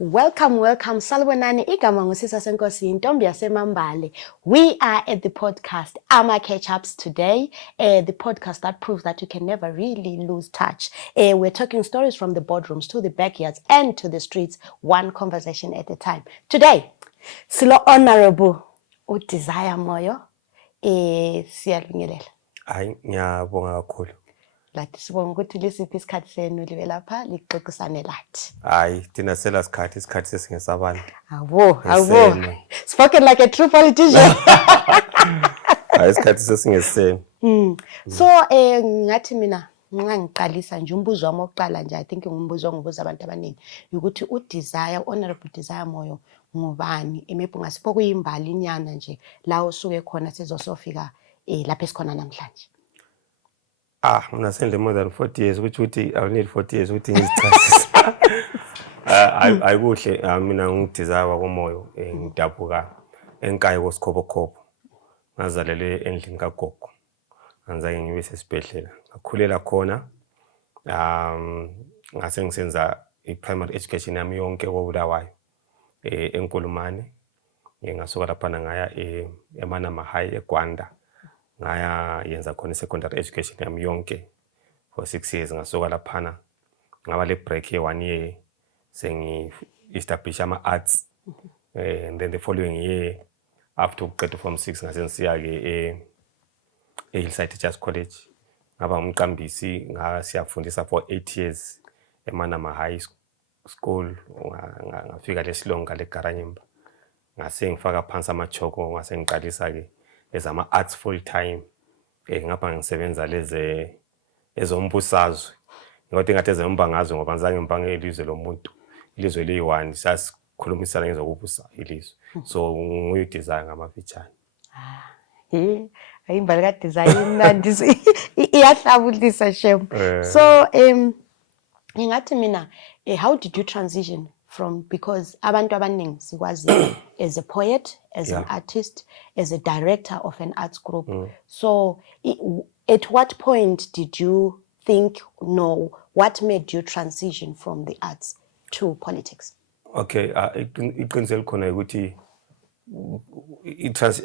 Welcome. Salibonani, igama ngusisa Senkosi, intombi yaseMambale. We are at the podcast Ama Catch-Ups today, the podcast that proves that you can never really lose touch. We're talking stories from the boardrooms to the backyards and to the streets, one conversation at a time. Today, Silo Honorable uDesire Moyo, siyalungelela. Hayi ngiyabonga kakhulu. Lathi sibonga ukuthi lisiphi isikhathi senu libe lapha lixoxisane lathi. Hayi thina sela isikhathi sesingesabani. Abo. Spoken like a true politician. Hayi isikhathi sesingesene. So ngathi mina ngiqalisa nje umbuzo wami oqala nje I think ngumbuzo ongibuza abantu abaningi ukuthi uDesire Honorable Desire Moyo ngubani maybe ngasipho kuyimbali inyana nje la usuke khona sizosofika lapha esikhona namhlanje. Mina sendle more than 40 years ukuthi I need 40 years ukuthi ngizichasise. Ayikuhle mina ngiDesire wakomoyo ngidabuka enkayi koSkhobokhobo. Ngazalelwe endlini kagogo. Ngizake ngibe sesibhedlela. Ngakhulela khona. Ngase ngisenza i-primary education yami yonke koBulawayo. Enkulumane. Ngasuka lapha ngaya eManama High eGwanda. Ngaya yenza khona secondary education yami yonke for 6 years. Ngasuka lapha ngaba le break ye 1 year sengi establish ama arts. And then the following year after uqeda form 6 ngase ngisiya ke eHillside Teachers College. Ngaba umqambisi ngasiyafundisa for 8 years eManama High School. Ngafika leSilonga leGaranyimba. Ngase ngifaka phansi amachoko ngase ngiqalisa ke ezama arts full time. Ngapha ngisebenza leze ezombusazwe. Ngoba ngathi ezombangazwe ngoba ngizange ngimbange ilizwe lomuntu. Ilizwe liyi1 sasikhulumisana ngezokubusa ilizwe. So nguDesire ngamafitshane. Imbali kaDesire imnandi iyahlabulisa shem. So ngingathi mina how did you transition from, because abantu abaningi sikwazi as a poet, as an artist, as a director of an arts group. So at what point did you think, no, what made you transition from the arts to politics? Okay, iqiniselo khona ukuthi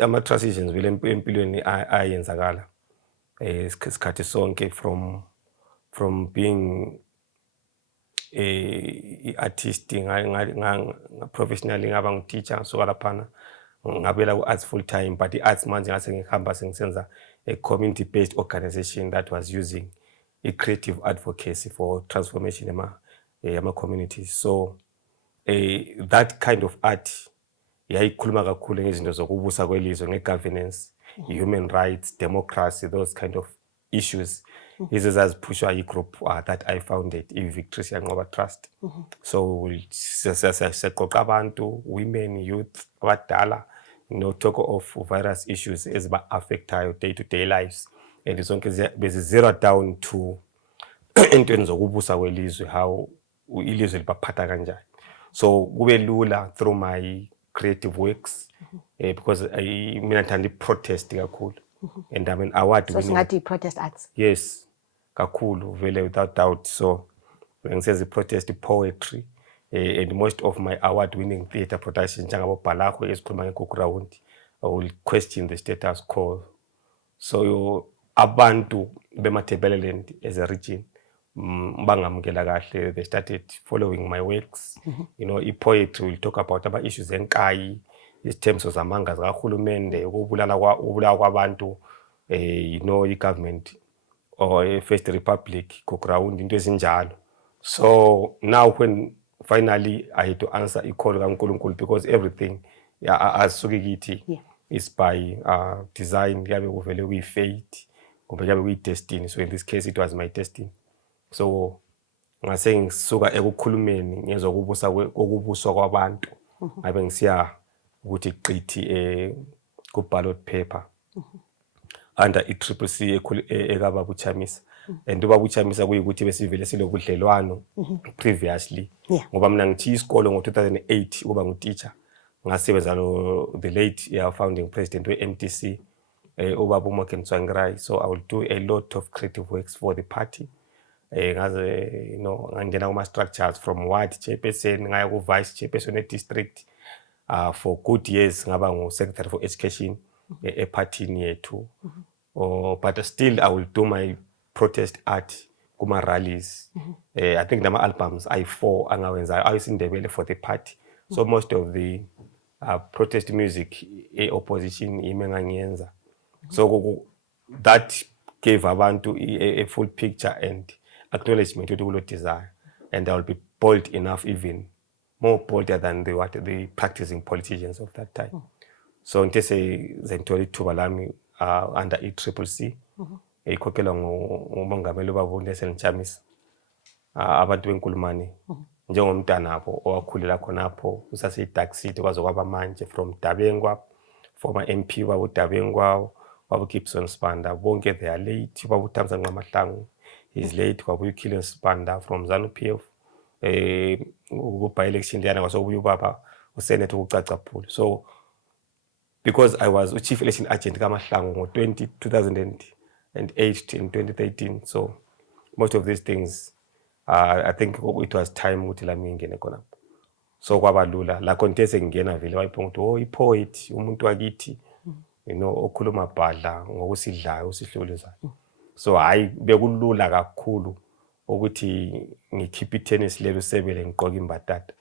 ama transitions vele empilweni ayenzakala isikhathi sonke from being artist professionally ngaba ngiteacher ngisuka lapha ngabela ku arts full time, but arts manje ngase ngihamba sengisenza a community based organization that was using a creative advocacy for transformation ema communities. So that kind of art yayikhuluma kakhulu ngezinto zokubusa kwelizwe, ngegovernance, human rights, democracy, those kind of issues. This is as push a group that I founded, Victory Siyanqoba Trust. So siqoqa abantu, women, youth, abadala, talk of various issues eziba affectayo day-to-day lives, and zonke bezizero down to entweni zokubusa kwelizwe, how ilizwe libaphatha kanjani. So kube lula through my creative works, because mina ngithanda protest kakhulu. And I'm an award winning. So singathi protest arts. Yes, kakhulu vele without doubt. So when says the protest poetry, and most of my award winning theater productions njengabo Bhalagwe esikhuluma ngeGugurawundi, I will question the status quo. So abantu beMatabeleland as a region bangamukela kahle, they started following my works. Poetry will talk about aba issues enkayi, terms of zamanga zikahulumende, ukubulawa kwabantu, i-government or First Republic, Gugurawundi, into ezinjalo. So now when finally I had to answer i-call kaNkulunkulu, because everything asuke kithi is by design, yabe kuvele kuyi-fate, kumbe yabe kuyi-destiny. So in this case it was my destiny. So ngase ngisuka ekukhulumeni ngezokubusa kokubuswa kwabantu, ngabe ngisiya ukuthi qithi ku ballot paper under i-CCC ekaba Buchamisa. And ubaba uChamisa kuyikuthi besivele silobudlelwano previously, ngoba mina ngithi isikole ngo2008 kuba ngutitsha, ngasebenza no the late founding president we-MTC ubaba uMoken Tsvangirai. So I will do a lot of creative works for the party. ngaze ngangena kuma structures from ward chairperson ngaya ku vice chairperson district for good years ngaba ngu secretary for education epartini yethu. But still I will do my protest art kuma rallies. I think nama albums I4 angawenza ayisindebele for the party. So most of the protest music opposition imengangiyenza. So that gave abantu a full picture and acknowledgement to the desire, and I will be bold enough, even more bolder than the practicing politicians of that time. So ngithe zentoli thuba lami under ECCC ekhokhelwa ngumongameli ubaba uNelson Chamisa, abantu benkulumane njengomntana apho owakhulela khonapho usase Dark City kwaze kwaba manje, from Dabengwa, former MP baba uDabengwa, baba Gibson Sibanda, bonke they are late. Baba uThamsanqa Mahlangu is late, baba uKillen Sibanda from ZANU-PF, by election leyana kwasokubuya ubaba uSenator uCacaphula. So because I was chief election agent kaMahlangu ngo 2008 and 2013, so most of these things I think it was time ukuthi lami ngene khonapho. So kwaba lula la contest engena vele wayiphonga ukuthi ipoet umuntu wakithi okhuluma bhadla ngokusidlayo usihlolizayo. So hayi bekulula kakhulu ukuthi ngikhiphe tennis level sebele ngiqoka imbatata.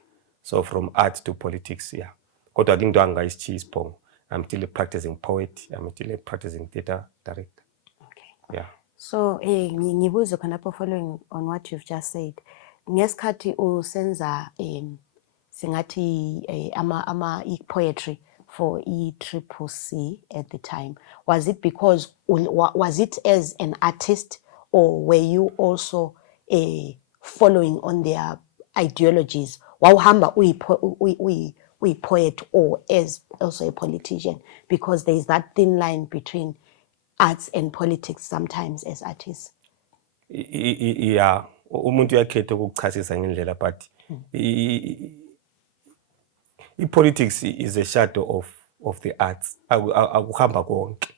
So from art to politics, yeah. Kodwa into angayisichi isiphongo. I'm still a practicing poet. I'm still a practicing theater director. Okay. Yeah. So ngibuza khonapho following on what you've just said. Ngesikhathi usenza singathi ama poetry for ECCC at the time, was it because was it as an artist, or were you also following on their ideologies? Wawuhamba uyi-poet or as also a politician, because there is that thin line between arts and politics sometimes as artists. Yeah, umuntu uyakhetha ukuchasisa ngendlela, but politics is a shadow of the arts. Akuhamba konke.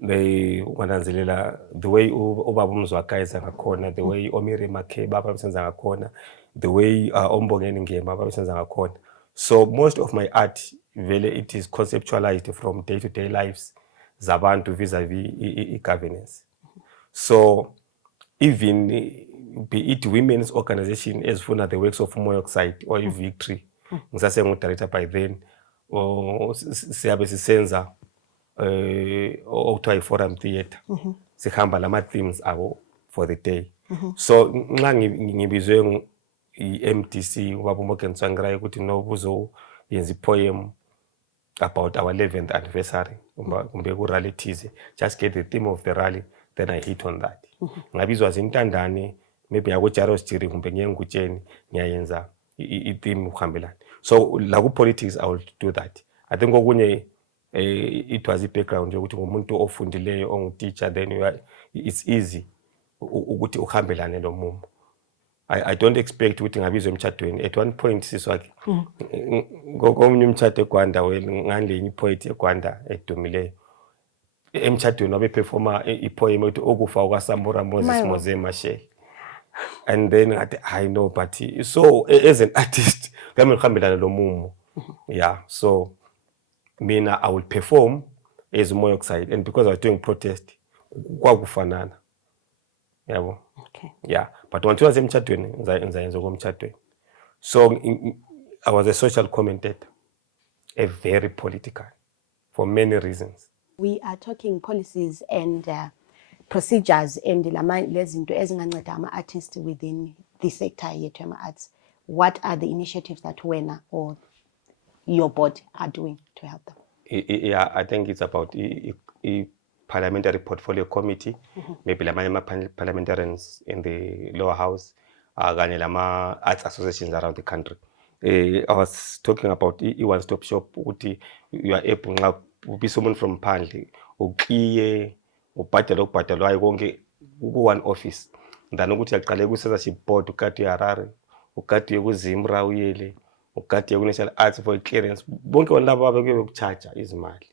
Ungananzelela the way ubaba uMzwakayiza ngakhona, the way Omiri Makeba babenza ngakhona, the way Ombongeni Ngema babenza ngakhona. So most of my art vele it is conceptualized from day-to-day lives zabantu vis-a-vis governance. So even be it women's organization ezifuna the works of Moyoxide or Victory, ngisase ngu-director by then, siyabe sisenza okuthiwa i-forum theatre, sihamba lama themes abo for the day. So nxa ngibizwe i-MDC ubaba uMorgan Tsvangirai ukuthi nobuzo yenza poem about our 11th anniversary kumbe ku rally thize, just get the theme of the rally, then I hit on that. Ngabizwa zintandane maybe yako Jaros Jiri kumbe ngiyengutsheni ngiyayenza i-theme uhambelana. So la ku politics I will do that. I think okunye it was a background yokuthi ngumuntu ofundileyo ongu-teacher, then it's easy ukuthi uhambelane lo mumo. I don't expect ukuthi ngabizwe emchadweni. At one point siswakhe ngokomnye umchado eGwanda ngangenye ipoet eGwanda edumileyo emchadweni wabe performa ipoem ethi okufa kwaSambura Moses Moze Mashel, and then I know, but so as an artist ngami ngihambelana lo mumo. Yeah, so mina I will perform as Moyoxide, and because I was doing protest kwakufanana. Yabo. Okay. Yeah, but once I was emchadweni ngizayenza komchadweni. So I was a social commentator, a very political, for many reasons. We are talking policies and procedures and lezinto ezinganceda ama-artists within the sector yethu ama-arts. What are the initiatives that WENA or your board are doing to help them? Yeah, I think it's about parliamentary portfolio committee, maybe lamanye parliamentarians in the lower house, kanye lama arts associations around the country. I was talking about one-stop shop, ukuthi you are able nxa ubisa umuntu from phandle uqiye ubhadalwayo konke ku-one office, then ukuthi uyaqala ku-censorship board, ukade uHarare, ukade kuZimra uyele, ukade ku-National Arts for Clearance, bonke bona labo babe kucharge izimali.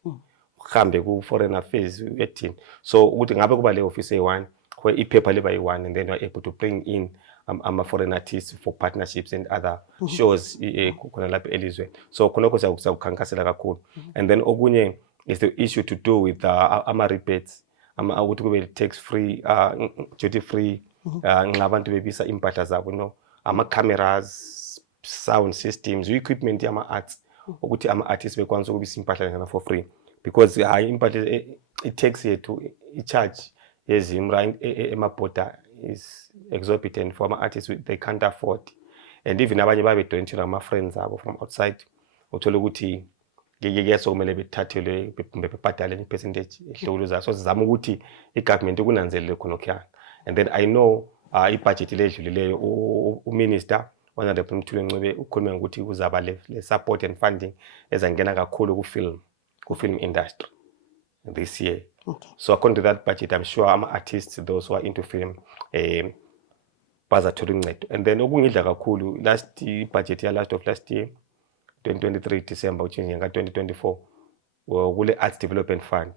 Uhambe ku foreign affairs uyethini. So ukuthi ngabe kuba le office eyi-1 where iphepha liba yi-1 and then you're able to bring in ama-foreign artists for partnerships and other shows khona lapha elizweni. So khonokho siyakukhankasela kakhulu. And then okunye is the issue to do with ama-rebates, ukuthi kube tax free, duty free, nxabantu bebisa impahla zabo, you know, ama-cameras, sound systems, equipment yama-arts, ukuthi ama-artists bekwanisa ukubisa impahla ngana for free, because impahla i-tax yethu i-charge yezimra emaborder is exorbitant for ama-artists, they can't afford. And even abanye babedonethelwa ama-friends abo from outside, uthola ukuthi yeso kumele bethathelwe bebhadale i-percentage ehlukuluzayo. So sizama ukuthi i-government ukunanzelele khonokhuyana. And then I know i-budget ledlulileyo uminister Honorable Mthuli Ncube ukhuluma ukuthi kuzaba le support and funding ezangena kakhulu ku-film industry this year. Okay. So according to that budget, I'm sure ama-artists, those who are into film, bazathola uncedo. And then okungidla kakhulu last budget last year 2023 December which is 2024 kule Arts Development Fund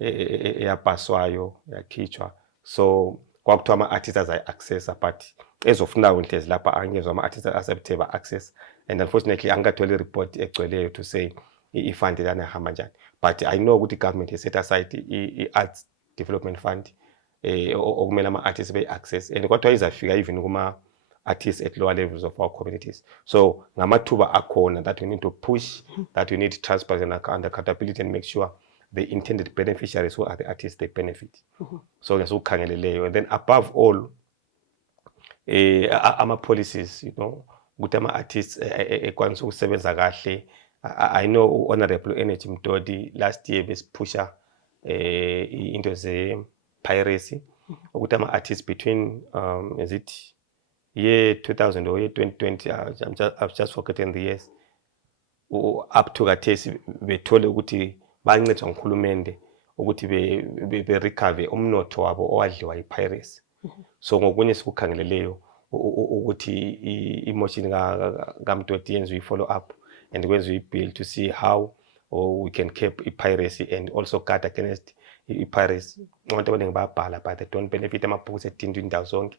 eyapaswayo yakhitshwa. So kwakuthiwa ama-artists azayi-accessa, but as of now nhlezi lapha angezwa ama-artists accepte ba-access, and unfortunately angikatholi report egcweleyo to say i-fund lana ihamba njani. But I know ukuthi government has set aside i-Arts Development Fund okumele ama-artists be-access, and kodwa izafika even kuma-artists at lower levels of our communities. So ngamathuba akhona that we need to push, that we need transparency and accountability and make sure the intended beneficiaries, who are the artists, they benefit. So ngesukhangeleleyo. And then above all, ama-policies, you know, ukuthi ama-artists ekwanisa ukusebenza kahle. I know Honorable Energy Mtodi last year besipusha into ze-piracy, ukuthi ama-artists between is it year 2000 or year 2020, I've just forgotten the years, up to kathesi bethole ukuthi bancedwa nguhulumende ukuthi be-recover umnotho wabo owadliwa yi-piracy. So ngokunye sikukhangeleleyo ukuthi i-motion kaMtodi yenziwe i-follow up and kwenziwe i-bill to see how we can keep i-piracy and also guard against i-piracy. Abantu abaningi bayabhala but they don't benefit, amabhuku sethinta indawo zonke,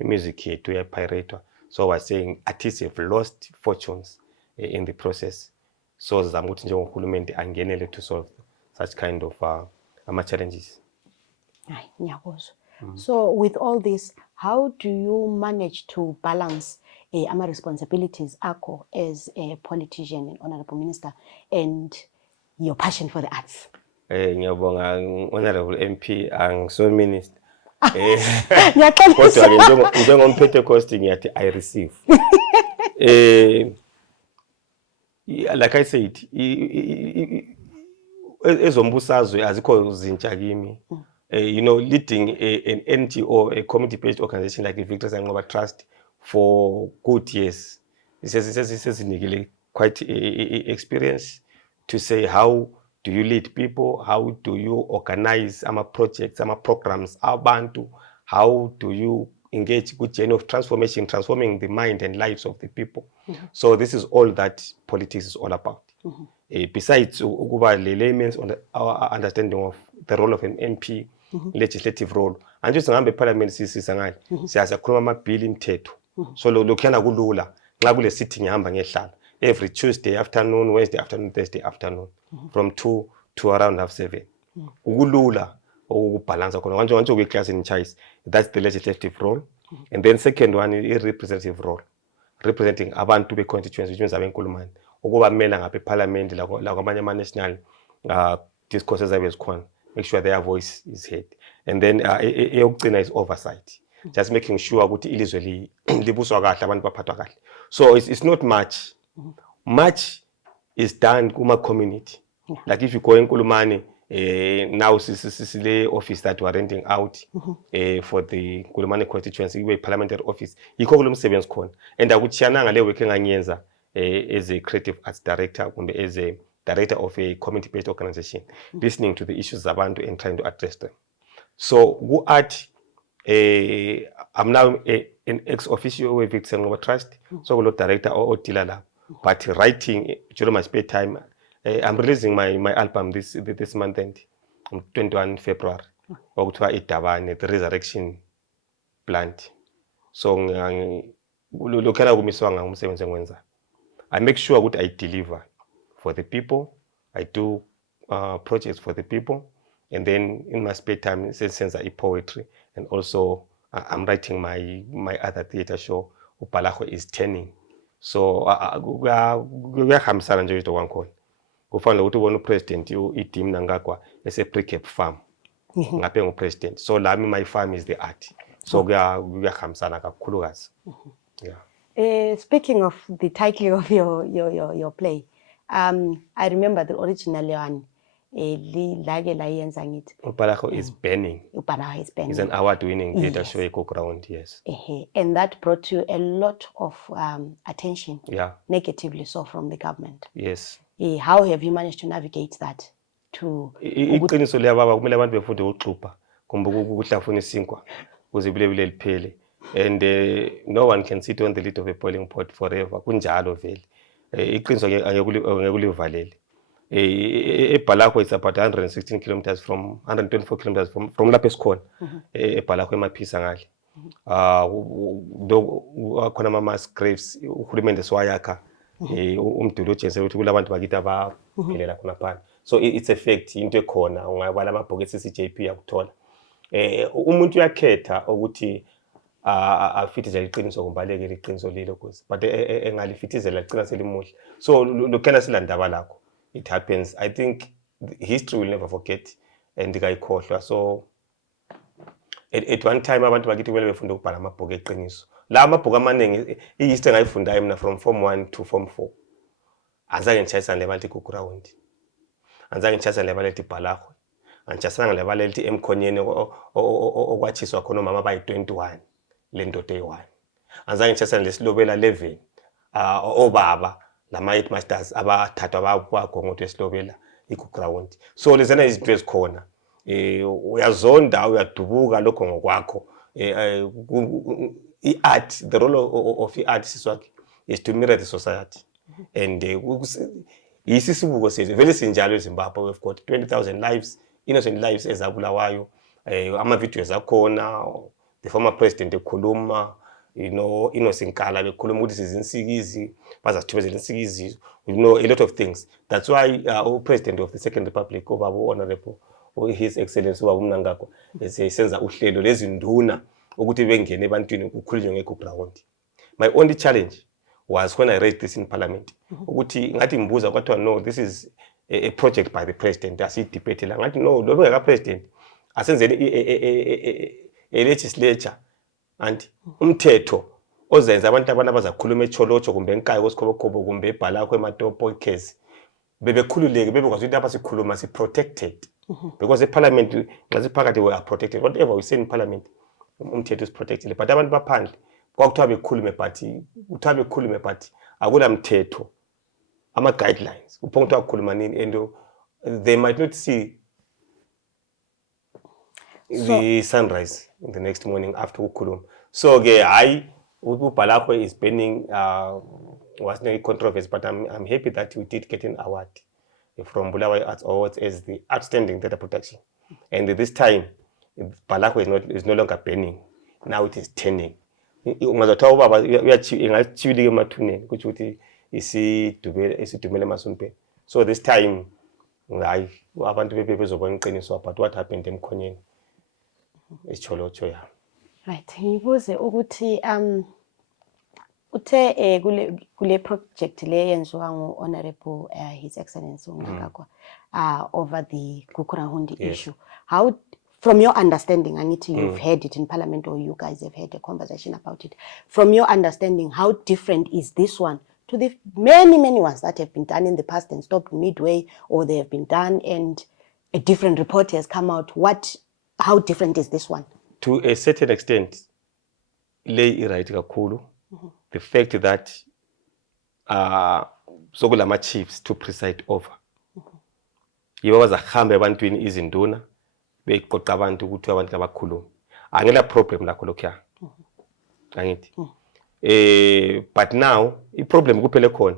i-music yethu iyapiratewa. So we're saying artists have lost fortunes in the process. So zama ukuthi njengohulumende angenele to solve such kind of ama-challenges. Ngiyakuzwa. So with all this, how do you manage to balance ama-responsibilities akho as a politician and honorable minister and your passion for the arts? Ngiyabonga honorable MP, angiso minister. Ngiyaxolisa. Kodwa ke njengomphethe ngiyathi I receive. Like I said, ezombusazwe azikho zintsha kimi. You know, leading an NGO, a community-based organization like the Victor Sangoba Trust for good years. This is quite experience to say how do you lead people, how do you organize projects, programs, abantu, how do you engage good journey of transformation, transforming the mind and lives of the people. So this is all that politics is all about. Besides layman's on our understanding of the role of an MP, legislative role, and just ngihambe parliament sisangani siyakhuluma ama-bill imithetho. So lokhuyana kulula nxa kule sitting ngihamba ngehlala every Tuesday afternoon, Wednesday afternoon, Thursday afternoon from 2 to around 7:30. Ukulula ukubalance khona once ukwi-class in choice, that's the legislative role. And then second one is representative role, representing abantu be-constituency, which means abenkulumane, ukubamela ngapha eparliament lakwamanye ama-national discourses abe zikhona, make sure their voice is heard. And then eyokugcina is oversight, just making sure ukuthi ilizwe libuswa kahle, abantu baphathwa kahle. So it's not much. Much is done kuma-community. Like if you go in Nkulumane, now sisile office that we are renting out for the Nkulumane constituency, we parliamentary office. Yikho kulomsebenzi khona. And akutshiyananga le work enganyenza as a creative arts director kumbe as a director of a community-based organization, listening to the issues zabantu and trying to address them. So ku-art, I'm now an ex-officio with Victor Sangoba Trust, so I'm director or dealer. But writing during my spare time, I'm releasing my album this month end, on 21 February. okuthiwa iDabane, the resurrection plant. So lokhela kumiswanga umsebenzi engwenza. I make sure ukuthi I deliver for the people. I do projects for the people, and then in my spare time sense poetry, and also I'm writing my other theater show. Upalacho is turning. So kuyahambisana nje into kwankhona. Kufanele ukuthi ubone upresident iDeem Nangagwa ese pre-cap farm. Ngaphe ngupresident. So lami my farm is the art. So kuyahambisana kakhulukazi. Yeah. Speaking of the title of your play, I remember the original one. Upalacho is burning. Upalacho is burning. It's an award-winning theater show ground, yes. And that brought you a lot of attention. Yeah. Negatively so from the government. Yes. How have you managed to navigate that? Iqiniso liyababa kumele abantu befunde ukuxupha kumbe ukuhlafuna isinkwa ukuze ibulebule liphele. And no one can sit on the lid of a boiling pot forever. Kunjalo vele. Iqiniso angekulivalele. eBalakho is about 116 kilometers from 124 kilometers from lapho esikhona eBalakho emaphisa ngale. Khona ama-mass graves uhulumende siwayakha umduli ojengisela ukuthi kulabantu bakithi abaphelela khona phana. So it's a fact into ekhona ungabala amabhokisi CJP yakuthola. Umuntu uyakhetha ukuthi afitizela iqiniso kumbalekela iqiniso lilo kuze but engalifitizela licina selimuhle. So lokhena silandaba lakho. It happens. I think history will never forget and ikayikhohlwa. So at one time abantu bakithi kumele befunde ukubhala amabhuku eqiniso. La amabhuku amaningi history engayifunda mina from form 1 to form 4. Azange ngitshayisana lebala lithi Gugurawundi. Azange ngitshayisana lebala lithi Balakho. Angitshayisana lebala lithi Emkhonyeni okwatshiswa khona mama bayi 21 le ndoda eyi1. Azange ngitshayisana lesilobela 11 obaba lama headmasters abathathwa abagongothe esilobela iGugurawundi. So lezana izinto ezikhona. Uyazonda uyadubuka lokho ngokwakho. Art, the role of art siswakhe is to mirror the society. And isisibuko sethu vele sinjalo eZimbabwe. We've got 20,000 lives, innocent lives ezabulawayo. Ama-videos akhona, the former president ekhuluma, Innocent Kala bekhuluma ukuthi sizinsikizi bazasithubezela insikizi, a lot of things. That's why president of the Second Republic ubaba honorable His Excellency ubaba uMnangagwa esenza uhlelo lezinduna ukuthi bengene ebantwini ukukhulunywe ngeGugurawundi. My only challenge was when I raised this in parliament. Ukuthi ngathi ngibuza kwathiwa no, this is a project by the president. Asidebate la ngathi no, lo bengeka president asenzele a legislature and umthetho ozenza abantu abazakhuluma eCholocho kumbe eNkayi kosikhobo kumbe eBalakho eMatopo eKhezi bebekhululeke bebekwazi ukuthi abasikhuluma si protected because eParliament nxa siphakathi we are protected. Whatever we say in Parliament umthetho is protected, but abantu baphandle kwakuthiwa bekhulume but akula mthetho ama guidelines upho kuthiwa kukhuluma nini and they might not see the sunrise in the next morning after ukukhuluma. So uBalakho is burning was no controversy, but I'm happy that we did get an award from Bulawayo Arts Awards as the outstanding theater production. And this time Balakho is no longer burning, now it is turning. Ungazathiwa ubaba uyachilika emathuneni ukuthi uthi isidumele emasontweni. So this time abantu bezobona iqiniso but what happened eMkhonyeni eCholocho ya. Right, ngibuze ukuthi uthe kule project le yenziwa ngo honorable His Excellency uMnangagwa over the Gugurawundi issue. How, from your understanding, Angithi, you've heard it in Parliament or you guys have had a conversation about it. From your understanding, how different is this one to the many ones that have been done in the past and stopped midway, or they have been done and a different report has come out? How different is this one? To a certain extent, lay right kakhulu. The fact that sokulama chiefs to preside over. Yiba bazahamba ebantwini izinduna beqoqa abantu ukuthi abantu abakhuluma. Angela problem lakho lokho. Angithi. But now I problem kuphele khona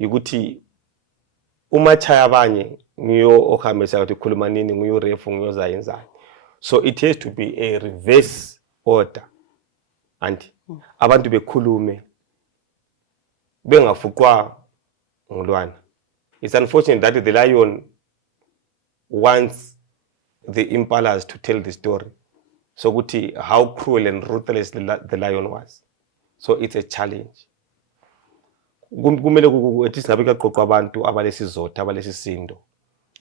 ukuthi umachaya abanye ngiyo ohambisa ukuthi khuluma nini ngiyo refu ngiyoza yenzani. So it has to be a reverse order. And abantu bekhulume bengafukwa ngulwana. It's unfortunate that the lion wants the impalas to tell the story. So how cruel and ruthless the lion was. So it's a challenge. Kumele ukuthi singabe kaqoqwa abantu abalesizotha abalesisindo.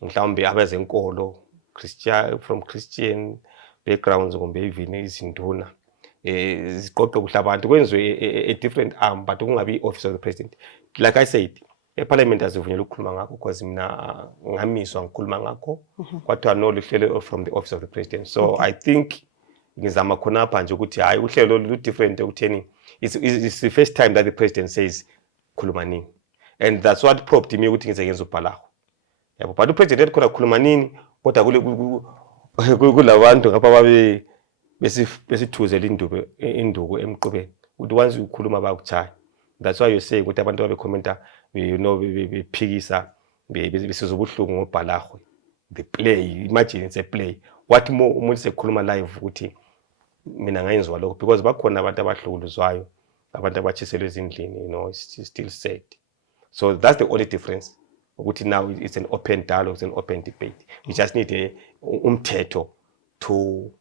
Mhlawumbe abezenkolo, from Christian backgrounds kumbe even izinduna. Ziqoqwe kuhle abantu kwenziwe a different arm but kungabi office of the president. Like I said, eParliament azivunyelwa ukukhuluma ngakho because mina ngamiswa ngikhuluma ngakho kwathiwa no lihlelo from the office of the president. So I think ngizama khonapha nje ukuthi hayi uhlelo lu different ekutheni it's the first time that the president says khuluma nini, and that's what prompted me ukuthi ngizenze uBhalahwa. Yabo but upresident khona khuluma nini kodwa kulabantu ngapha babe besithuzela induku emqubeni ukuthi once ukhuluma bakuchaya. That's why you say ukuthi abantu babe commenta bephikisa besiza ubuhlungu ngoBhalahwa. The play, imagine it's a play. What more umuntu sekhuluma live ukuthi mina ngayenziwa lokho because bakhona abantu abahlukuluzwayo, abantu abachiselwe ezindlini, it's still sad. So that's the only difference. Ukuthi now it's an open dialogue, it's an open debate. We just need umthetho to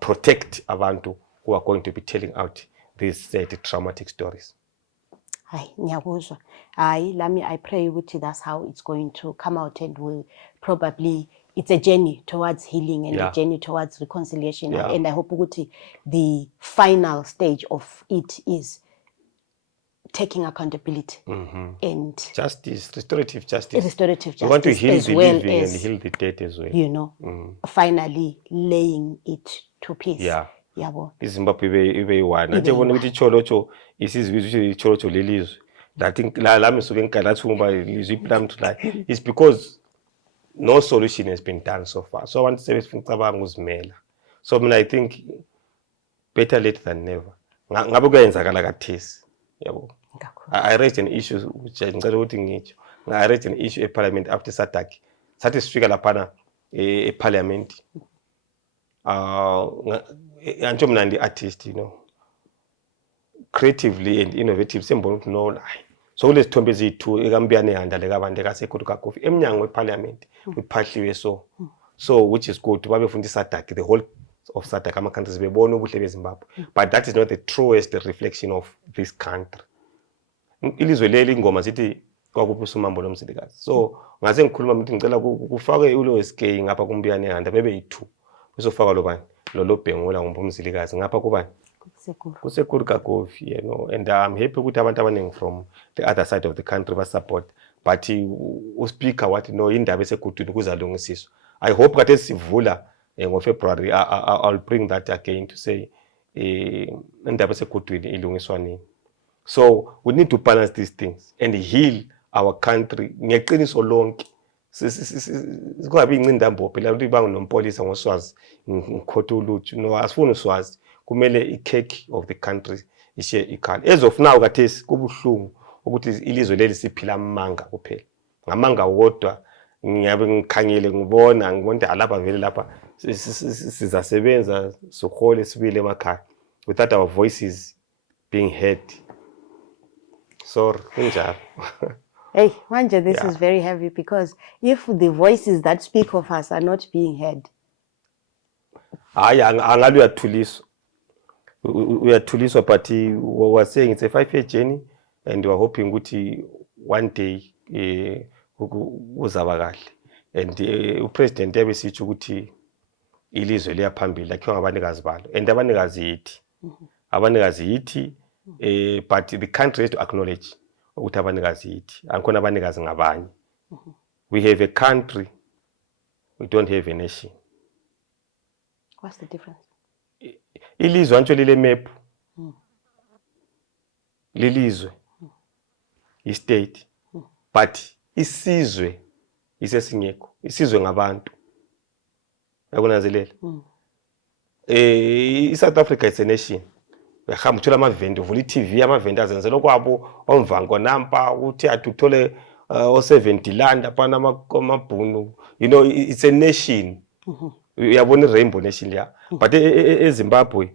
protect abantu who are going to be telling out these sad traumatic stories. Hayi ngiyakuzwa. Hayi lami I pray ukuthi that's how it's going to come out, and will probably it's a journey towards healing and a journey towards reconciliation. And I hope ukuthi the final stage of it is taking accountability and justice, restorative justice. Restorative justice. We want to heal as the well living as, and heal the dead as well. Finally laying it to peace. Yabo. iZimbabwe ibe one. Anje bona ukuthi icholocho isizizwe icholocho lelizwe. I think la misuke enkalathumba lizwe iplamtu la. It's because no solution has been done so far. So abantu sebefuna ucabanga uzimela. So I think better late than never. Ngabe kuyenzakala kathesi. Yabo. I raised an issue which ngicela ukuthi ngitsho. I raised an issue eParliament after SADC. Sathi sifika laphana eParliament. Anjo mina ndi artist, creatively and innovative sembona ukuthi no la. So kulezithombe ezithu ekambiyane ehanda lekabantu kasekhulu kaKofi eminyango eParliament uphahliwe so which is good babefunda iSADC, the whole of SADC ama countries bebona ubuhle beZimbabwe, but that is not the truest reflection of this country. Ilizwe leli ingoma sithi kwakuphusa umambo lomzilikazi. So ngase ngikhuluma ukuthi ngicela kufake ulo SK ngapha kumbiyane ehanda bebe yi2 usofaka lobani lo Bhengola ngompumzilikazi ngapha kubani kusekhulu kaKofi, and I'm happy ukuthi abantu abaningi from the other side of the country ba support, but uspeaker wathi no indaba esegudwini kuzalungisiswa. I hope that sivula ngoFebruary I'll bring that again to say indaba esegudwini ilungiswa nini. So we need to balance these things and heal our country ngeqiniso lonke. Kungabi incindambo phela ukuthi banga nompolisa ngoswazi ngikhotha ulutshu, no asifuni uswazi. Kumele i-cake of the country ishe ikhali. As of now kathesi kubuhlungu ukuthi ilizwe leli siphila amanga kuphela. Ngamanga wodwa ngiyabe ngikhangele ngibona lapha vele lapha sizasebenza sokhole sibile emakhaya without our voices being heard. Sorry, kunjalo. Hey, manje, this is very heavy because if the voices that speak of us are not being heard. Hayi angalu uyathuliswa, but we were saying it's a 5-year journey and we are hoping ukuthi one day uzaba kahle, and upresident yabesithi ukuthi ilizwe liyaphambili lakhiwa ngabanikazi balo, and abanikazi yithi but the country has to acknowledge ukuthi abanikazi yithi angikhona abanikazi ngabanye. We have a country, we don't have a nation. What's the difference? Ilizwe antsho lile map lilizwe state, but isizwe isesingekho. Isizwe ngabantu. Yakunanzelela. South Africa is a nation. Uyahamba uthola amavenda, uvula iTV amavenda azenzela kwabo omvango nampa uthi athole o70 land apana amabhunu. It's a nation. uyabona i-rainbow nation ya, but eZimbabwe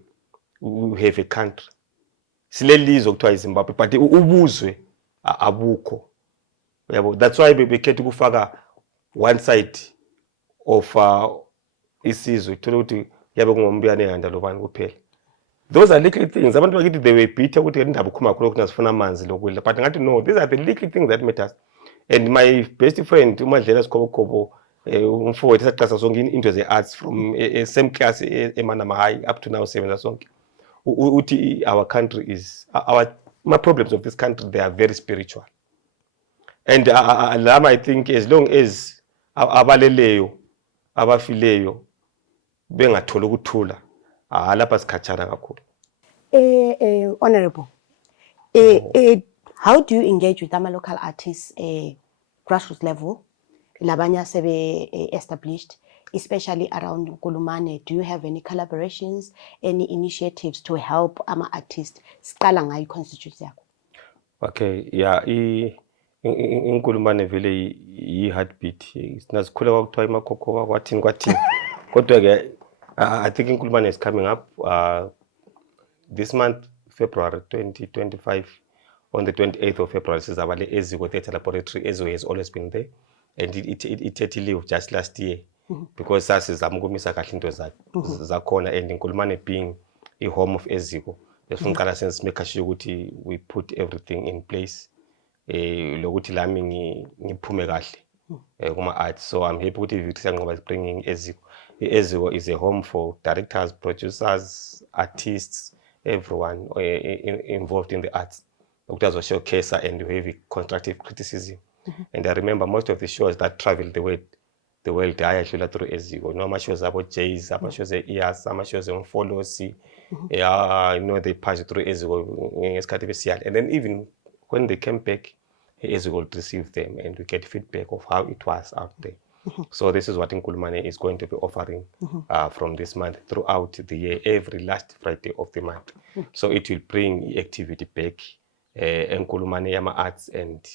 we have a country, silelizwe kuthiwa iZimbabwe, but ubuzwe abukho, yabo. That's why bekhetha ukufaka one side of isizwe, thola ukuthi yabe kungombiyane yanda lobani kuphela. Those are little things. Abantu bakithi they were bitter ukuthi indaba ukhuma khona ukuthi sifuna amanzi lokudla, but ngathi no, these are the little things that matters. And my best friend uMadlela Sikhobo umfowethu esaqasa sonke into ze-arts from same class eManama High up to now sevenza sonke, uthi our country is my problems of this country, they are very spiritual. And I think as long as abaleleyo abafileyo bengathola ukuthula lapha sikhatshana kakhulu. Honorable, how do you engage with our local artists grassroots level, labanya sebe established, especially around Nkulumane? Do you have any collaborations, any initiatives to help our artists siqala ngayo constituency yakho? Okay, yeah, Nkulumane vele yi-heartbeat. Sinasikhula kwakuthiwa imakhokho kwathini kodwa ke I think Nkulumane is coming up this month, February 2025. On the 28th of February, sizaba le Eziko Theatre Laboratory. Eziko has always been there, and it had to leave just last year because sasizama ukumisa kahle into zakhona, and Nkulumane being a home of Eziko, sifuna uqala sense make sure ukuthi we put everything in place lokuthi lami ngiphume kahle kuma arts. So I'm happy ukuthi Victor Nqoba is bringing Eziko. Eziko is a home for directors, producers, artists, everyone involved in the arts. Doctors will showcase and have constructive criticism. And I remember most of the shows that travel the world I actually through Eziko. No, my shows about jazz, some shows EAS, some shows on Folosi. They passed through Eziko. And then even when they came back, Eziko will receive them and we get feedback of how it was out there. So this is what Nkulumane is going to be offering from this month throughout the year, every last Friday of the month. So it will bring activity back, Nkulumane Yama Arts, and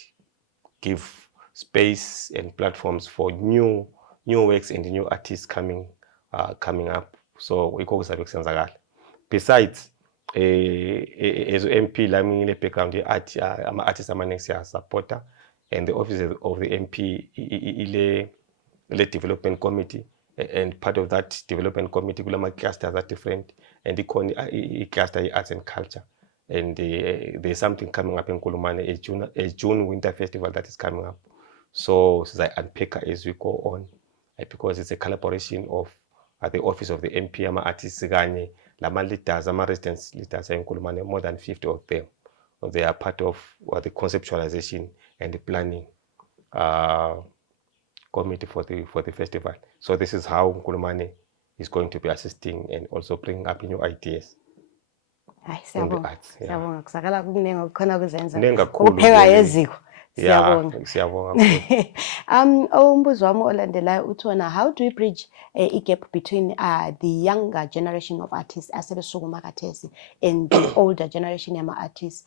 give space and platforms for new works and new artists coming up. So we call it. Besides, as MP, lami ngile background art, ama artists amaningi supporter, and the office of the MP ile development committee, and part of that development committee kulama clusters are different, and the cluster arts and culture, and there's something coming up in Nkulumane, a June winter festival that is coming up. So I unpack as we go on, because it's a collaboration of the office of the MP, ama artists ganye, lama leaders, ama residence leaders in Nkulumane, more than 50 of them. They are part of the conceptualization and the planning committee for the festival. So this is how Nkulumane is going to be assisting and also bringing up new ideas in the arts. Siyabonga kusakala kuningi okukhona kuzenza. Kuningi kakhulu. Ukupheka Eziko. Siyabonga. Siyabonga. Umbuzo wami olandelayo uthona, how do we bridge a gap between the younger generation of artists asebesukuma khathesi and the older generation yama artists,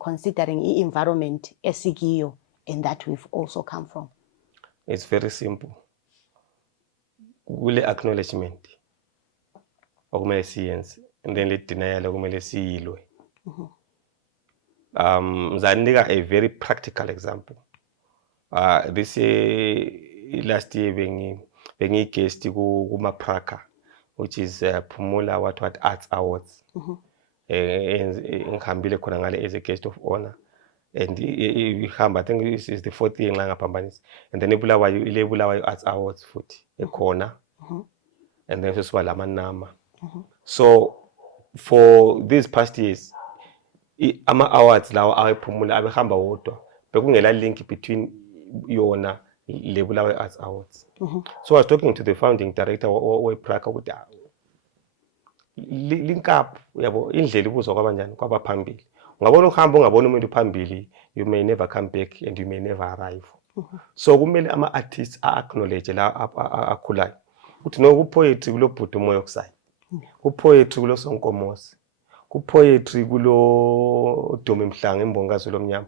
considering the environment esikiyo and that we've also come from? It's very simple. Kule acknowledgement okumele siyenze, and then le denial okumele siyilwe. Zanika a very practical example. This last year bengi guest kuma Praka, which is Phumula what Arts Awards. Ngihambile khona ngale as a guest of honor. And I think this is the 4th year ngala ngaphambanisa. And then Bulawayo Arts Awards futhi ekhona. And then sesiba lamanama. So for these past years, ama awards lawo awephumula abehamba wodwa, bekungela link between yona le Bulawayo Arts Awards. So I was talking to the founding director wePraka ukuthi link up yabo indlela ibuzwa kwabanjani kwabaphambili. Ungabona uhamba ungabona umuntu phambili, you may never come back and you may never arrive. So kumele ama artists acknowledge la akhulayo ukuthi no kupoetry kulo bhuti umoya okusaya, kupoetry kulo Sonkomosi, kupoetry kulo Dome Mhlanga imbongazo lomnyama,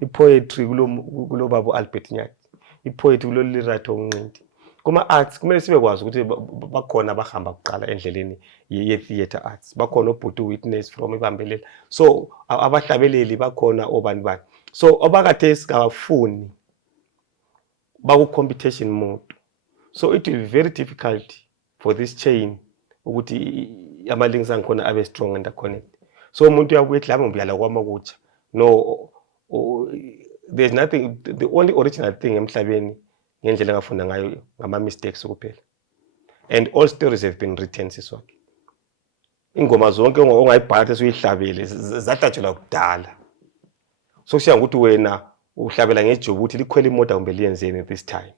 ipoetry kulo baba Albert Nyati, ipoetry kulo Lirato Nqindi, kuma-arts kumele sibe kwazi ukuthi bakhona abahamba kuqala endleleni ye-theatre arts, bakhona obhuti witness from ibambelela, so abahlabeleli bakhona obani bani. So abakhathesi kabafuni baku-competition mode, so it will be very difficult for this chain ukuthi ama-links angikhona abe strong and connect. So umuntu uyabuye ethi lami ngibuyala kwamakutsha. No, there's nothing, the only original thing emhlabeni ngendlela engafunda ngayo ngama-mistakes kuphela, and all stories have been written siswakhe. Ingoma zonke ongayibhala uyihlabele zadatshelwa kudala, so kusiya ngokuthi wena uhlabela ngejuba ukuthi likhwela imoto kumbe liyenzeni this time,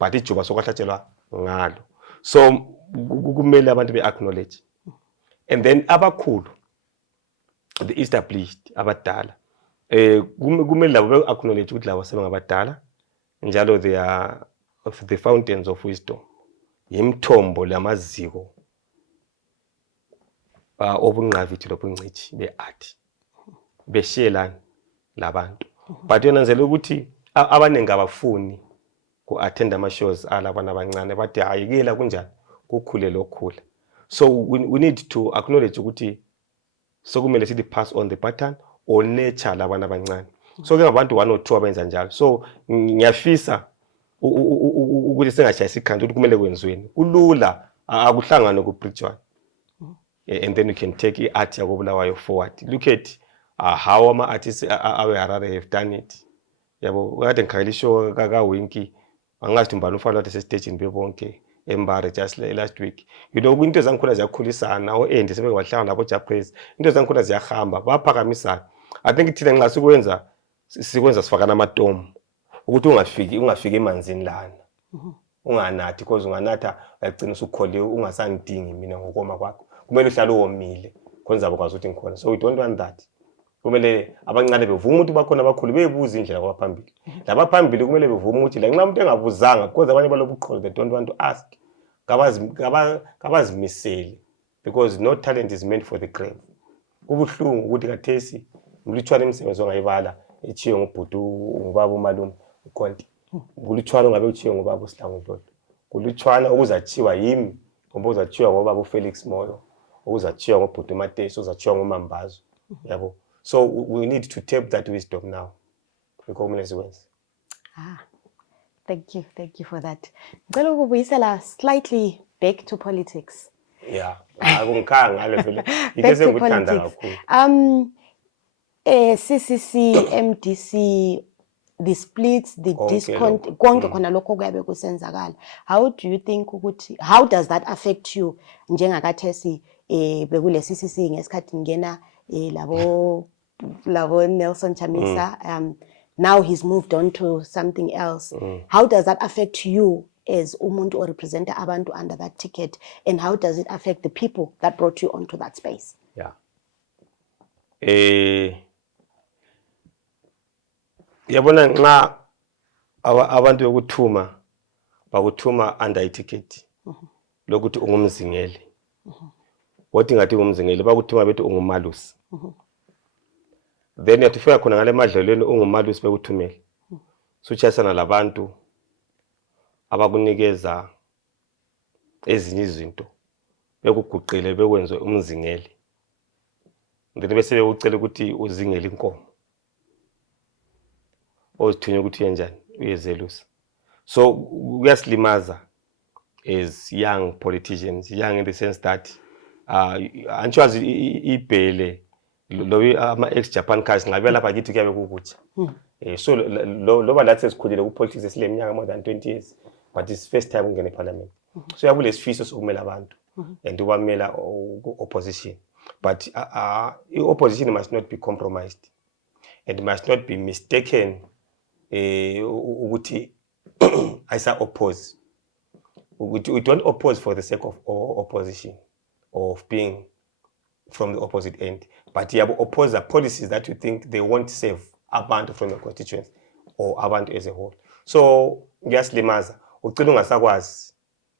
but ijuba sokwahlatshelwa ngalo. So kumele abantu be-acknowledge, and then abakhulu, the established abadala, kumele labo be-acknowledge ukuthi labo sebengabadala njalo they are of the fountains of wisdom, yimthombo lamaziko obungqavithi lobungcithi be-art, beshelana labantu. But yonanzela ukuthi abaningi abafuni ku-attend ama-shows alabana abancane, bathi hayikela kunjani kukhule lokhula. So we need to acknowledge ukuthi sokumele sithi pass on the baton or nurture labana abancane. So ke ngabantu 1 or 2 abenza njalo. So ngiyafisa ukuthi singashayisa ikhanda ukuthi kumele kwenziweni. Kulula akuhlangane ku-Bridgeway. And then you can take i-art yako Bulawayo forward. Look at how ama-artists awe-Harare have done it. Yabo kade ngikhangela ishow ka-Winky, angazi umbani ufana wathi sesitagini bebonke eMbare just last week. You know, into zangikhona ziyakhulisana, o-Andy sebeke wahlangana nabo Japraise, into zangikhona ziyahamba, baphakamisana. I think thina nxa sikwenza sifakana amatomu ukuthi ungafiki emanzini lana. Unganathi because unganatha uyagcina usukholiwe ungasangidingi mina ngokoma kwakho. Kumele uhlale uwomile kwenza bakwazi ukuthi ngikhona. So we don't want that. Kumele abancane bevuma ukuthi bakhona abakhulu bebuza indlela kwaphambili. Labaphambili kumele bevuma ukuthi la nxa umuntu engabuzanga because abanye balobuqholo they don't want to ask. Kabazimisele because no talent is meant for the grave. Kubuhlungu ukuthi kathesi mlitshwana imisebenzi ongayibala echiwe ngubhuti ngubaba umalume ukhonti. Kulitshwana ngabe uchiwe ngubaba uSihlangu Ndlovu. Kulitshwana ukuzachiwa yimi ngoba uzachiwa ngobaba uFelix Moyo, ukuzachiwa ngobhuti uMatesi, uzachiwa ngoMambazo. Yabo. So we need to tap that wisdom now. Thank you for that. Ngicela ukubuyisela slightly back to politics. Yeah, akungikanga ngale vele. Ikese ngikuthanda kakhulu. CCC, MDC, the splits, the discount, konke khona lokho kuyabe kusenzakala. How do you think ukuthi, how does that affect you njengakathesi bekule CCC ngesikhathi ngena labo Nelson Chamisa, now he's moved on to something else. How does that affect you as umuntu or representer abantu under that ticket, and how does it affect the people that brought you onto that space? Yeah. Yabona nxa abantu yokuthuma bakuthuma under iticket lokuthi ungumzingeli. Wathi ngathi ungumzingeli bakuthuma bethi ungumalusi. Then yatufika khona ngale madlelweni ungumalusi bekuthumela. Suchasana labantu abakunikeza ezinye izinto bekuguqile bekwenze umzingeli. Then bese bekucela ukuthi uzingele inkomo. Ozithunywe ukuthi yenjani uyezelusa. So kuyasilimaza as young politicians, young in the sense that antswazi ibhele lo ama ex-Japan cars ngabe lapha kithi kuyabe kukutsha. So loba lathi sesikhulile ku politics esileminyaka more than 20 years, but it's first time ungena eParliament. So yabule sifiso sokumela abantu and ubamela opposition. But opposition must not be compromised and must not be mistaken ukuthi I oppose. We don't oppose for the sake of opposition or of being from the opposite end, but you oppose the policies that you think they won't save abantu from the constituents or abantu as a whole. So ngiyasilimaza ucela ungasakwazi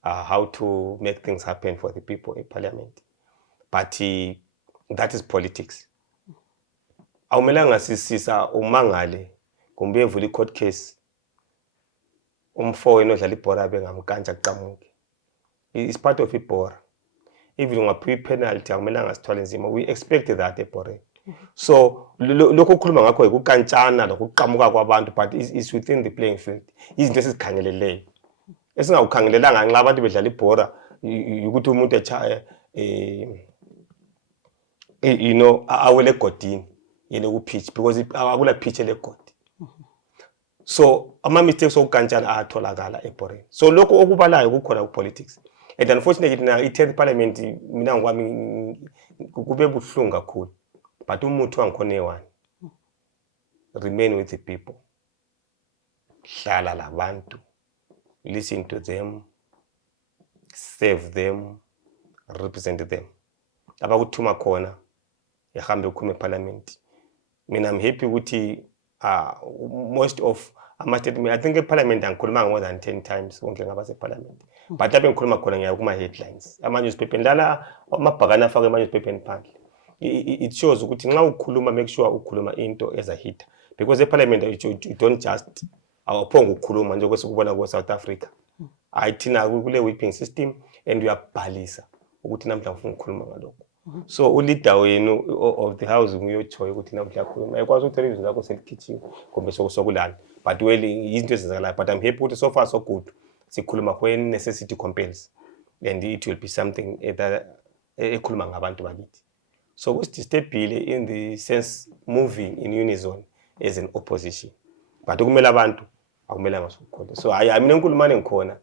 how to make things happen for the people in Parliament, but that is politics. I Awumelanga sisisa umangale kumbe evula court case umfowenu odlala ibhola bengamkantsa aqamuke. It's part of ibhola. Even ungaphiwa penalty akumelanga sithwale nzima. We expect that ebholeni. So lokho okhuluma ngakho ukukantshana lokuqhamuka kwabantu, but is within the playing field. Izinto esikhangeleleyo. Esingakukhangelelanga nxa abantu bedlala ibhola ukuthi umuntu you know awele egodini yele ku pitch because akula pitch elegodi. So ama mistakes okukantshana atholakala ebholeni. So lokho okubalayo kukhona ku politics. And unfortunately na i-10th parliament mina ngwami kube buhlungu kakhulu. But umuntu wangikhona ewani. Remain with the people. Hlala labantu. Listen to them. Serve them. Represent them. Abakuthuma khona yahambe ukhume parliament. Mina I'm happy ukuthi most of I think parliament angikhuluma more than 10 times wonke ngabase parliament. But lapho ngikhuluma khona ngiya kuma headlines. Ama newspaper ndala amabhakana afake ama newspaper phandle. It shows ukuthi nxa ukhuluma make sure ukhuluma into as a hitter, because parliament you don't just awuphonga ukukhuluma nje kwesukubona ku South Africa. Ayithina kule whipping system and uyabhalisa ukuthi namhla ngifuna ukukhuluma ngalokho. So uleader wenu of the house nguyochoya ukuthi namhla ukhuluma ekwazi ukuthi television lakho selikitchen kumbe sokulala, but well izinto ezenzakalayo, but I'm happy ukuthi so far so good sikhuluma when necessity compels, and it will be something that ekhuluma ngabantu bakithi. So kusistebhile in the sense moving in unison as an opposition, but ukumela abantu akumelanga sokukhona. So mina enkulumane ngikhona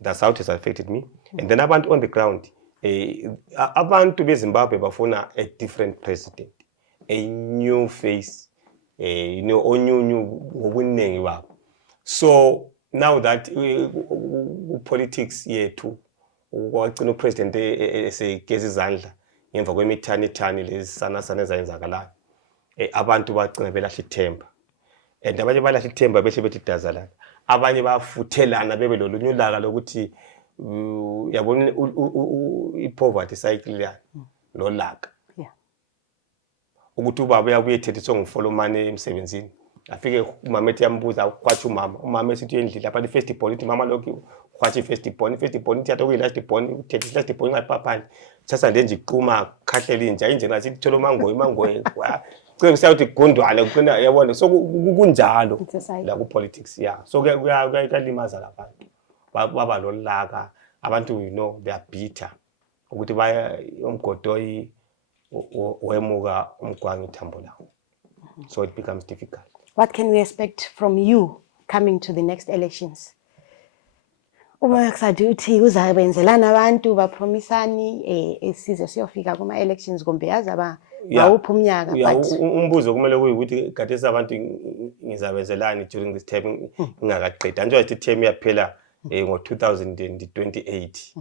that's how it has affected me. And then abantu on the ground abantu beZimbabwe bafuna a different president, a new face, you know, onyunyu ngobunengi babo. So now that politics yethu wagcina upresident esegeza izandla ngemva kwemithani lezi sana ezayenzakalayo, abantu bagcina belahla ithemba, and abanye balahla ithemba bese bethi dazalana, abanye bafuthelana bebe lolunyulaka lokuthi yabona ipoverty cycle ya lolaka ukuthi ubaba uyabuye ethethiswa ngufolomane emsebenzini, afike umama ethi yambuza kwathi umama esithi endlile apha first born ithi mama lokho kwathi first born ithatha kuyi last born uthethisa last born ngaphaphani sasa nje iqhuma khahlela inja injena sithi thola mangoyi cebe sayuthi gondwane kuqina yabona. So kunjalo la ku politics so kuyalimaza labantu baba lolaka abantu, you know, they are bitter ukuthi baya umgodoyi wemuka umgwangi thambo lawo. So it becomes difficult. What can we expect from you coming to the next elections? Uma kusathi uthi uzabenzelana abantu bapromisani esize siyofika kuma elections kumbe yaza bawupha umnyaka, but umbuzo kumele kuyukuthi gadesi abantu ngizabenzelani during this term ngingakaqeda nje ithi term yaphela ngo-2028.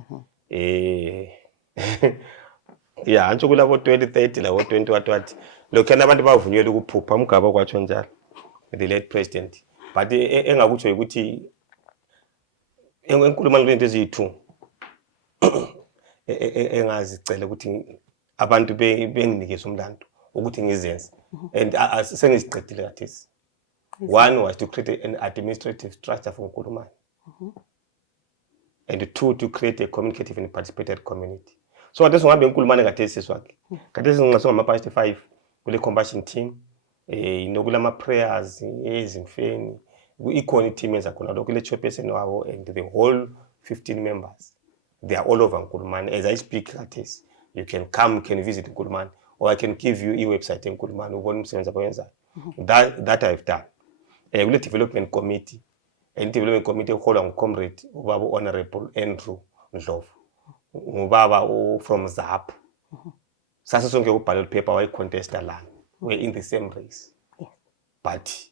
Antsho kulabo 2030 labo 20 wathi lokho abantu bavunyelwe ukuphupha umgaba kwatsho njalo the late president, but engakutsho ukuthi enkuluma ngento eziyi2 engazicela ukuthi abantu benginikeze umlando ukuthi ngizenze, and sengiziqedile kathesi. One was to create an administrative structure for Nkulumane, and 2 to create a communicative and participated community. So that's why Nkulumane kathesi swakhe kathesi ngingaso ngama past 5 kule compassion team, inokula ama prayers ezimfeni ikhona team yenza khona lokho le chairperson wabo and the whole 15 members, they are all over Nkulumane. As I speak kathesi, you can come, you can visit Nkulumane, or I can give you website Nkulumane ubone umsebenzi abayenza. That I've done. Kule development committee, and development committee uholwa ngcomrade ubaba honorable Andrew Ndlovu, ngubaba from ZAP. Sasa sonke ubhalwe paper way contest la, we're in the same race. But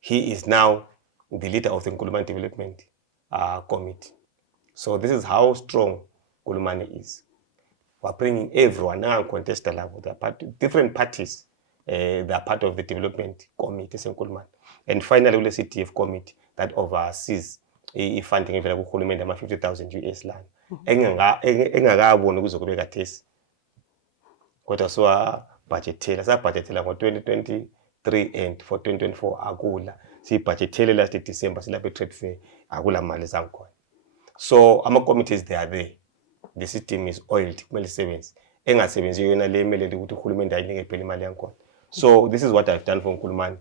he is now the leader of the Nkulumane Development Committee. So this is how strong Nkulumane is. We're bringing everyone now contest level. Different parties, they are part of the development committee in Nkulumane. And finally, the CTF committee that oversees funding evela kuhulumende ama $50,000 land. Engakaboni ukuzokubeka test. Kodwa so budgetela, sa budgetela ngo 2023 and for 2024 akula. Siyibudgethele last December silapha trade fair akula mali zangikhona. So ama-committees they are there. The system is oiled, kumele isebenze. Engasebenzi yona le emelele ukuthi uhulumende ayinike phela imali yangikhona. So this is what I've done for Nkulumane.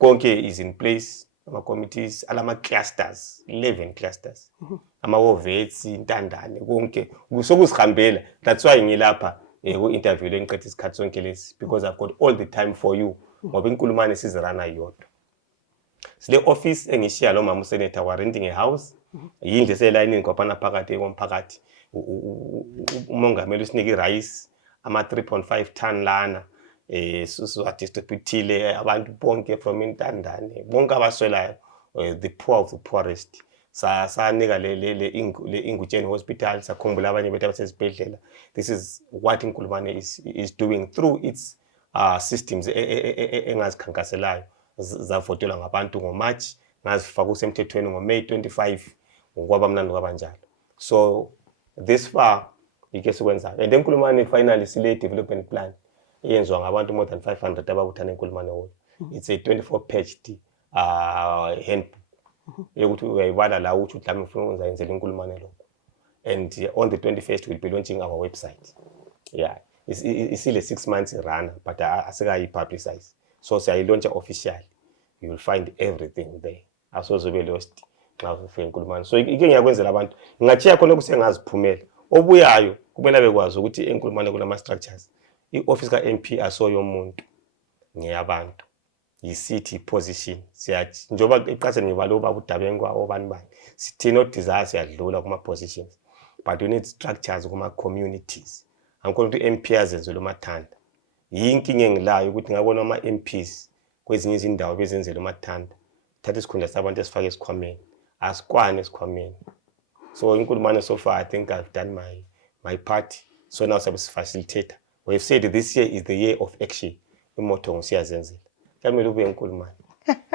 Konke is in place. Ama-committees, alama-clusters, 11 clusters. Ama-wovets, intandane, konke. Sokuzihambela. That's why ngilapha ku-interview le ngiqedwe isikhathi sonke lesi, because I've got all the time for you. Ngoba iNkulumane sizirana yodwa. Sile office engishiya lo mama usenator wa renting a house. Yindle selayinini kwaphana phakathi komphakathi. Umongameli usinike rice ama 3.5 ton lana. Distributile abantu bonke from intandane bonke abaswelayo, the poor of the poorest. Sanika le Ingutsheni hospital, sakhumbula abanye bethu abasezibhedlela. This is what Nkulumane is doing through its systems engazikhankaselayo zavotelwa ngabantu ngoMarch, ngazifaka usemthethweni ngoMay 25 ngokwaba mnandi kwabanjalo. So this far ike sikwenzayo, and then Nkulumane finally sile development plan yenziwa ngabantu more than 500 ababuthana eNkulumane Hall. It's a 24-page handbook yokuthi uyayibala la uthi mhlawumbe ufuna ukuzenzela iNkulumane lokho. And on the 21st we'll be launching our website. Yeah, it's still a 6 months run, but asikayi-publicize. So siyayilauncha officially. You will find everything there. Asozobe lost xa ufika eNkulumane. So ike ngiyakwenzela abantu ngingachiya khona kusengaziphumela. Obuyayo kumele bekwazi ukuthi eNkulumane kulama structures. I-office ka-MP asoyo umuntu ngeyabantu. Yi-city position. Siyathi njoba iqhaza ngibalo baba uDabenkwa obani bani. Sithina odesire siyadlula kuma positions. But we need structures kuma communities. Angikhona ukuthi MP azenzele umathanda. Yinkinga engilayo ukuthi ngabona ama MPs kwezinye izindawo bezenzele umathanda. Thatha isikhundla sabantu esifake esikhwameni. Asikwane esikhwameni. So iNkulumane so far I think I've done my part. So now I'm a facilitator. We've said this year is the year of action. Imoto ngisiyazenzela. Kamele ube eNkulumane.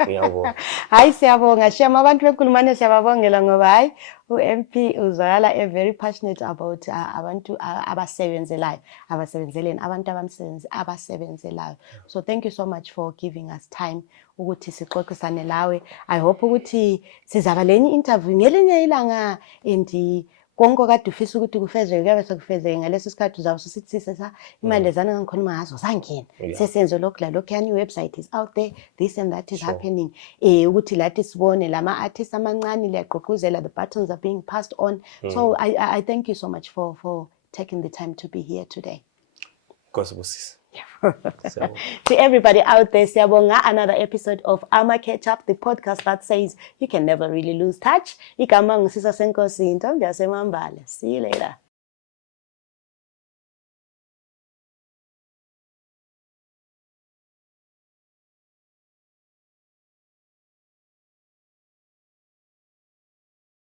Ngiyabonga. Hayi siyabonga shema abantu beNkulumane siyababongela ngoba hayi uMP uzwakala very passionate about abantu abasebenzelayo, abasebenzeleni abantu abasebenzelayo. So thank you so much for giving us time ukuthi sixoxisane lawe. I hope ukuthi sizaba lenye interview ngelinye ilanga and konke kade ufisa ukuthi kufezeke kuyabe sekufezeke ngaleso sikhathi uzawube usithisa imali ezana ngikhuluma ngazo zangena sesenzo lokhu la lokhu yani website is out there, this and that is happening. Ukuthi lathi sibone lama artists amancane liyaqoquzela, the buttons are being passed on. So I thank you so much for taking the time to be here today. Kosibusisa. To everybody out there, siyabonga, another episode of Ama Catch Up, the podcast that says you can never really lose touch. Igama ngisisa Senkosi Ntombi yaseMambala. See you later.